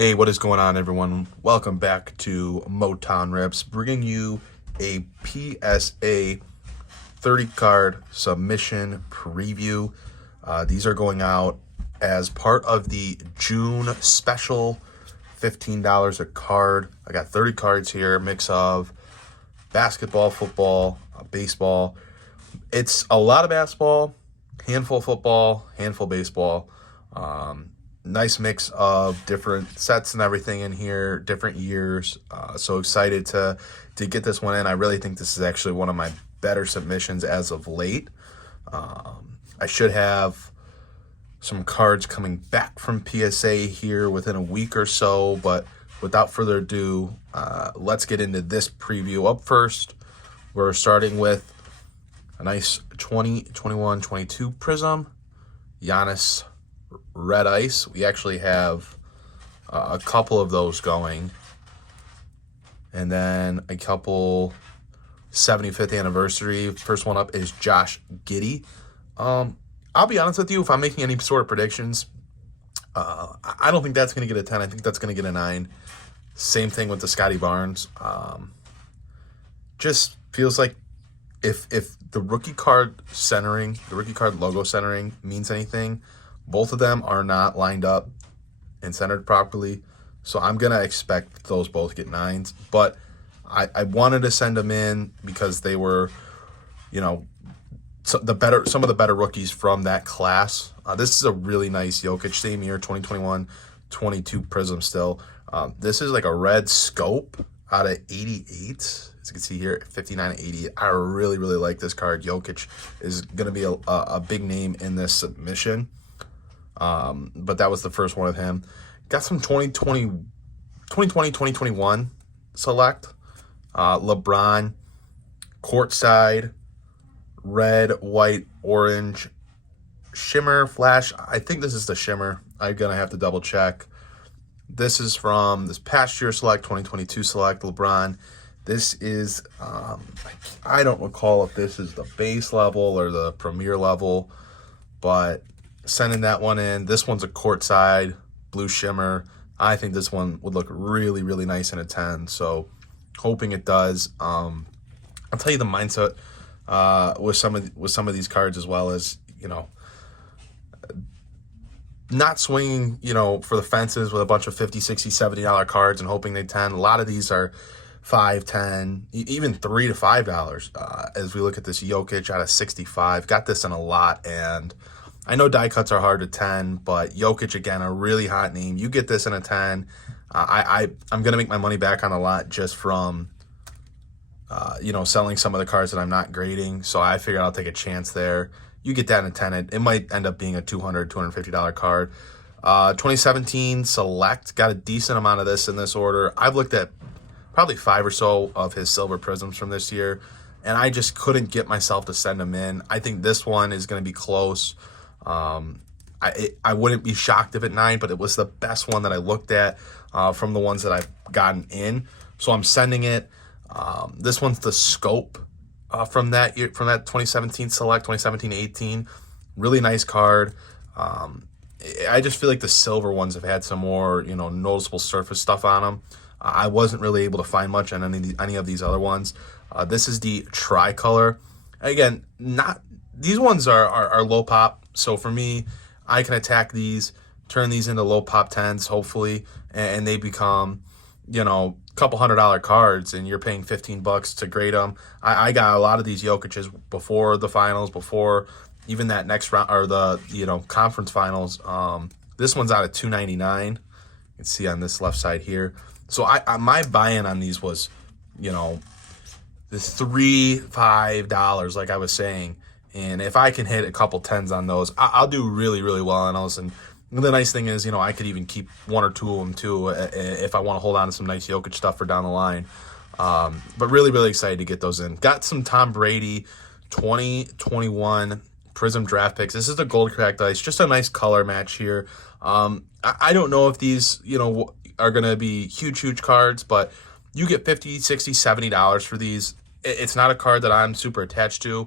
Hey, what is going on, everyone? Welcome back to Motown Rips, bringing you a PSA 30 card submission preview. These are going out as part of the June special, $15 a card. I got 30 cards here, mix of basketball, football, baseball. It's a lot of basketball, handful football, handful baseball. Nice mix of different sets and everything in here, different years. So excited to get this one in. I really think this is actually one of my better submissions as of late. I should have some cards coming back from PSA here within a week or so, but without further ado, let's get into this preview. Up first, we're starting with a nice 2021-22 Prism, Giannis Red Ice. We actually have a couple of those going, and then a couple 75th anniversary. First one up is Josh Giddey. I'll be honest with you, if I'm making any sort of predictions, I don't think that's going to get a 10. I think that's going to get a 9. Same thing with the Scotty Barnes. Just feels like if the rookie card centering, the rookie card logo centering means anything, both of them are not lined up and centered properly. So I'm going to expect those both get 9s. But I wanted to send them in because they were, some of the better rookies from that class. This is a really nice Jokic, same year, 2021-22 Prism still. This is like a red scope out of 88. As you can see here, 59-80. I really, really like this card. Jokic is going to be a big name in this submission. But that was the first one of him. Got some 2020-2021 select. LeBron, courtside, red, white, orange, shimmer, flash. I think this is the shimmer. I'm going to have to double check. This is from this past year select, 2022 select, LeBron. This is, I don't recall if this is the base level or the premier level, but sending that one in. This one's a courtside, blue shimmer. I think this one would look really, really nice in a 10. So hoping it does. I'll tell you the mindset with some of these cards, as well as, not swinging, for the fences with a bunch of $50, $60, $70 cards and hoping they 10. A lot of these are $5, $10, even $3 to $5. As we look at this Jokic out of 65, got this in a lot, and I know die cuts are hard to 10, but Jokic, again, a really hot name. You get this in a 10. I'm going to make my money back on a lot just from, selling some of the cards that I'm not grading. So I figured I'll take a chance there. You get that in a 10. It might end up being a $200, $250 card. 2017 Select, got a decent amount of this in this order. I've looked at probably 5 or so of his silver prisms from this year, and I just couldn't get myself to send them in. I think this one is going to be close. I wouldn't be shocked if it 9, but it was the best one that I looked at from the ones that I've gotten in. So I'm sending it. This one's the scope from that year, from that 2017 Select, 2017-18. Really nice card. I just feel like the silver ones have had some more, noticeable surface stuff on them. I wasn't really able to find much on any of these other ones. This is the tricolor. Again, these ones are low pop. So for me, I can attack these, turn these into low pop 10s, hopefully, and they become, couple $100 cards, and you're paying $15 to grade them. I got a lot of these Jokic's before the finals, before even that next round, or the conference finals. This one's out of $299. You can see on this left side here. So my buy-in on these was, the $3-5, like I was saying. And if I can hit a couple 10s on those, I'll do really, really well on those. And the nice thing is, I could even keep 1 or 2 of them too if I want to hold on to some nice Jokic stuff for down the line. But really, really excited to get those in. Got some Tom Brady 2021 Prism draft picks. This is the gold cracked ice. Just a nice color match here. I don't know if these, are going to be huge cards, but you get $50, $60, $70 for these. It's not a card that I'm super attached to.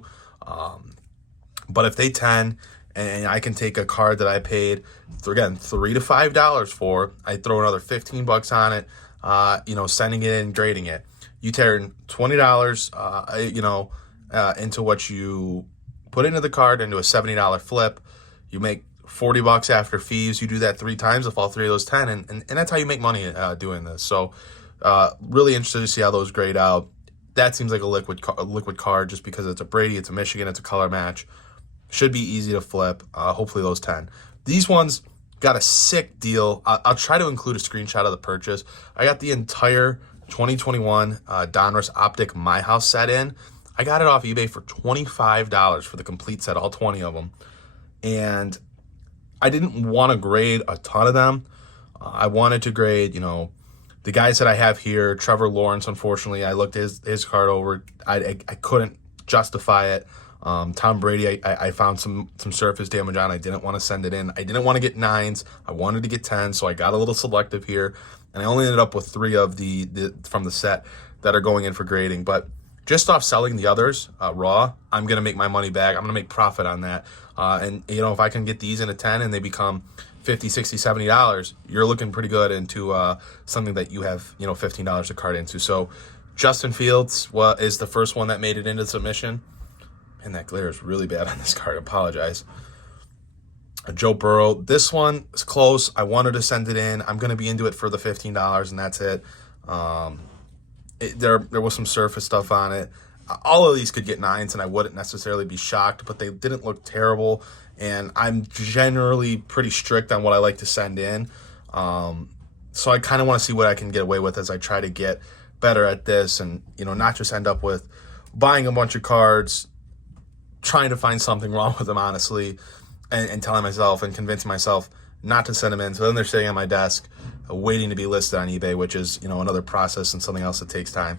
But if they 10 and I can take a card that I paid, again, $3 to $5 for. I throw another $15 on it, sending it in, grading it. You turn $20, into what you put into the card into a $70 flip. You make $40 after fees. You do that 3 times if all 3 of those 10, and that's how you make money doing this. So really interested to see how those grade out. That seems like a liquid card just because it's a Brady, it's a Michigan, it's a color match. Should be easy to flip. Hopefully those 10. These ones got a sick deal. I'll try to include a screenshot of the purchase. I got the entire 2021 Donruss Optic My House set in. I got it off eBay for $25 for the complete set, all 20 of them. And I didn't want to grade a ton of them. I wanted to grade, the guys that I have here. Trevor Lawrence, unfortunately, I looked his card over. I couldn't justify it. Tom Brady, I found some surface damage on. I didn't want to send it in. I didn't want to get 9s. I wanted to get 10s, so I got a little selective here. And I only ended up with 3 of the from the set that are going in for grading. But just off selling the others raw, I'm going to make my money back. I'm going to make profit on that. And if I can get these in a 10 and they become $50, $60, $70, you're looking pretty good into something that you have, $15 a card into. So Justin Fields is the first one that made it into submission. And that glare is really bad on this card. I apologize. Joe Burrow. This one is close. I wanted to send it in. I'm going to be into it for the $15, and that's it. There was some surface stuff on it. All of these could get 9s, and I wouldn't necessarily be shocked, but they didn't look terrible. And I'm generally pretty strict on what I like to send in. So I kind of want to see what I can get away with as I try to get better at this and, not just end up with buying a bunch of cards, trying to find something wrong with them, honestly, and telling myself and convincing myself not to send them in. So then they're sitting on my desk waiting to be listed on eBay, which is, another process and something else that takes time.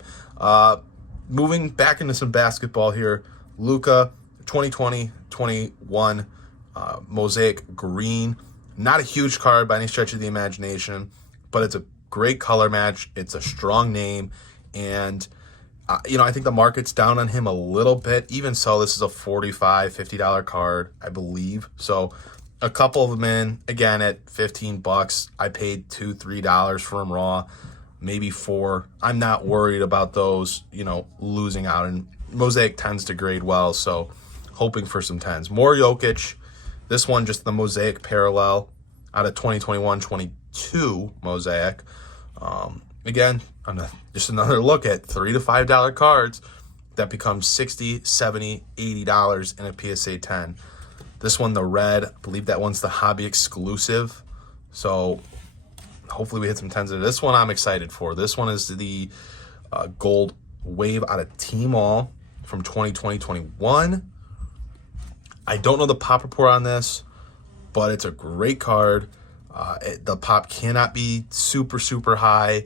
Moving back into some basketball here, Luka, 2020-21 Mosaic Green. Not a huge card by any stretch of the imagination, but it's a great color match. It's a strong name, and I think the market's down on him a little bit. Even so, this is a $45, $50 card, I believe. So a couple of them in, again, at $15. I paid $2, $3 for him raw, maybe $4. I'm not worried about those, losing out. And Mosaic tends to grade well, so hoping for some 10s. More Jokic. This one, just the Mosaic parallel out of 2021-22 Mosaic. Again, just another look at $3 to $5 cards that become $60, $70, $80 in a PSA 10. This one, the red, I believe that one's the hobby exclusive. So hopefully we hit some 10s. This one I'm excited for. This one is the gold wave out of T-Mall from 2020-21. I don't know the pop report on this, but it's a great card. The pop cannot be super, super high.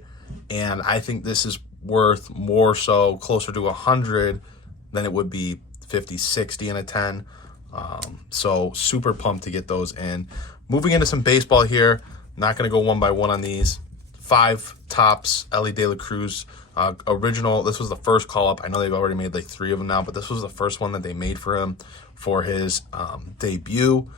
And I think this is worth more so closer to 100 than it would be 50, 60 in a 10. So super pumped to get those in. Moving into some baseball here. Not going to go one by one on these. 5 tops, Elly Cruz. Original, this was the first call-up. I know they've already made like 3 of them now, but this was the first one that they made for him for his debut.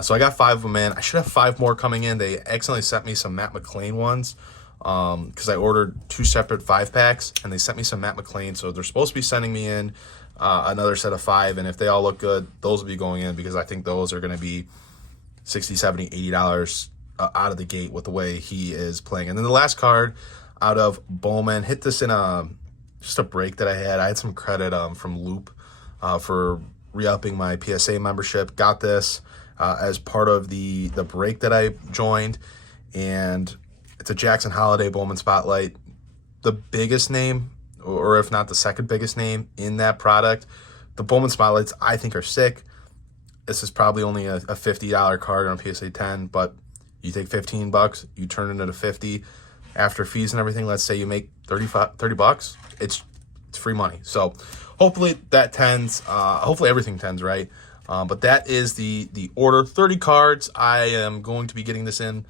So I got 5 of them in. I should have 5 more coming in. They accidentally sent me some Matt McLean ones because I ordered 2 separate 5-packs, and they sent me some Matt McLean. So they're supposed to be sending me in another set of 5, and if they all look good, those will be going in because I think those are going to be $60, $70, $80 out of the gate with the way he is playing. And then the last card out of Bowman, hit this in just a break that I had. I had some credit from Loop for re-upping my PSA membership. Got this as part of the break that I joined, and it's a Jackson Holiday Bowman Spotlight. The biggest name, or if not the second biggest name in that product. The Bowman Spotlights I think are sick. This is probably only a $50 card on PSA 10, but you take $15, you turn it into $50 after fees and everything. Let's say you make $30. It's free money. So hopefully that tends. Hopefully everything tends right. But that is the order. 30 cards. I am going to be getting this in,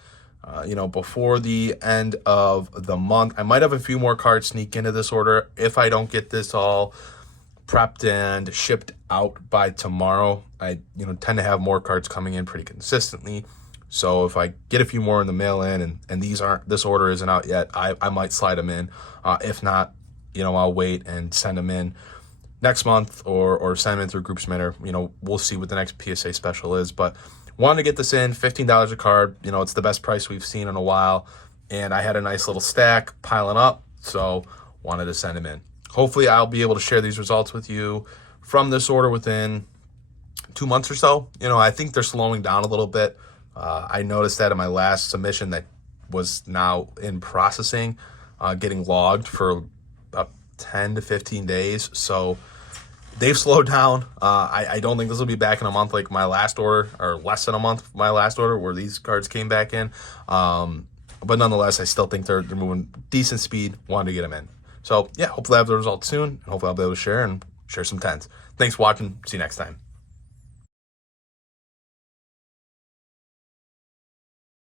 before the end of the month. I might have a few more cards sneak into this order if I don't get this all prepped and shipped out by tomorrow. I tend to have more cards coming in pretty consistently. So if I get a few more in the mail in and this order isn't out yet, I might slide them in. If not, I'll wait and send them in next month or send them in through Group Submitter. We'll see what the next PSA special is. But wanted to get this in, $15 a card. It's the best price we've seen in a while. And I had a nice little stack piling up, so wanted to send them in. Hopefully I'll be able to share these results with you from this order within 2 months or so. I think they're slowing down a little bit. I noticed that in my last submission that was now in processing, getting logged for about 10 to 15 days. So they've slowed down. I don't think this will be back in a month like my last order, or less than a month my last order where these cards came back in. But nonetheless, I still think they're moving decent speed. Wanted to get them in. So yeah, hopefully I have the results soon. And hopefully I'll be able to share some 10s. Thanks for watching. See you next time.